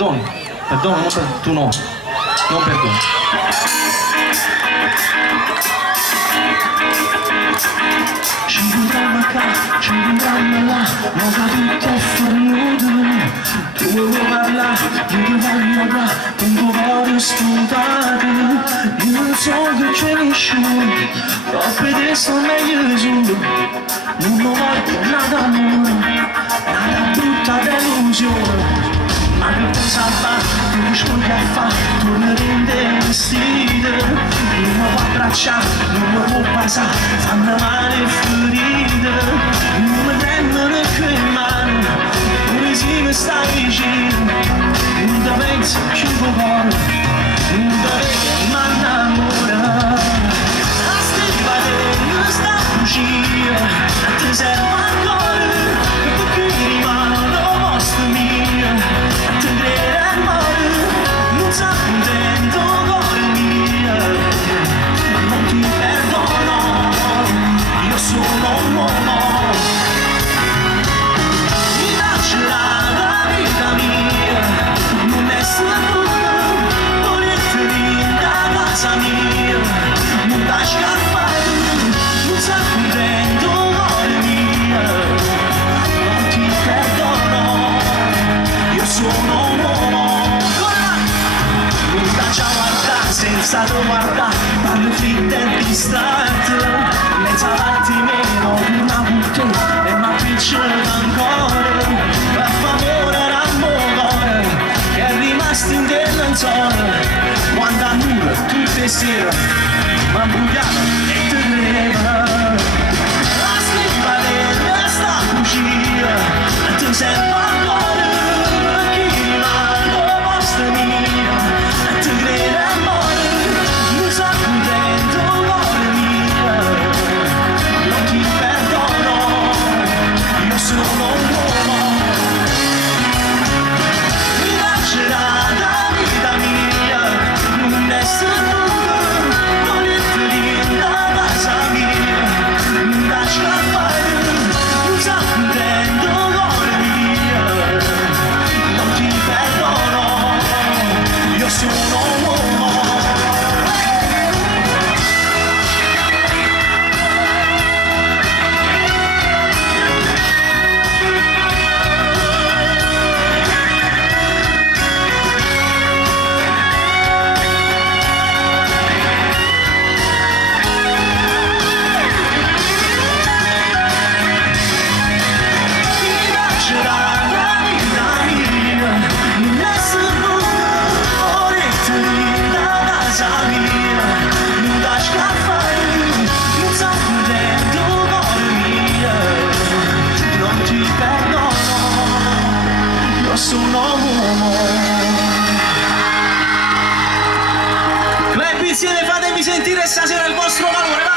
perdono, tu no, non perdono. Ci vedremo qua, ci vedremo là, non va tutto fornuto. Tu vuoi parlare, io ti voglio là, tengo cuore spuntato. Io non so che c'è nessuno, troppe te sto meglio solo. Non mi voglio nada amore, nada brutta delusione. Ma che pensa a fare, tu scogli a fare, torneremo in vestito. Non mi può abbracciare, non mi può passare, fanno male ferite. Non mi prendono qui in mano, come se mi stai vicino. Non ti penso più cuore, non ti vedo mai innamorare. La stiva della sta cucina, a te serve ancora, perché rimane lo posto mio. Non sta contento cuore mio, ma non ti perdono, io sono un uomo. Mi lascerà la vita mia, non è stato volete da casa mia, non da scappare, non sta contento cuore mio, non ti perdono, io sono un uomo. Già guarda, senza guardare, parlo fitta e distratta. Mezza parte meno, una buttata e mi appiccica ancora. Per favore, ramore, che è rimasto in te lenzuola. Quando a nulla, tutte sera, ma bugliata e te creva. La stiva della sta cucina, tu sei ancora, chi rimane lo posto mio. Club insieme, fatemi sentire stasera il vostro valore.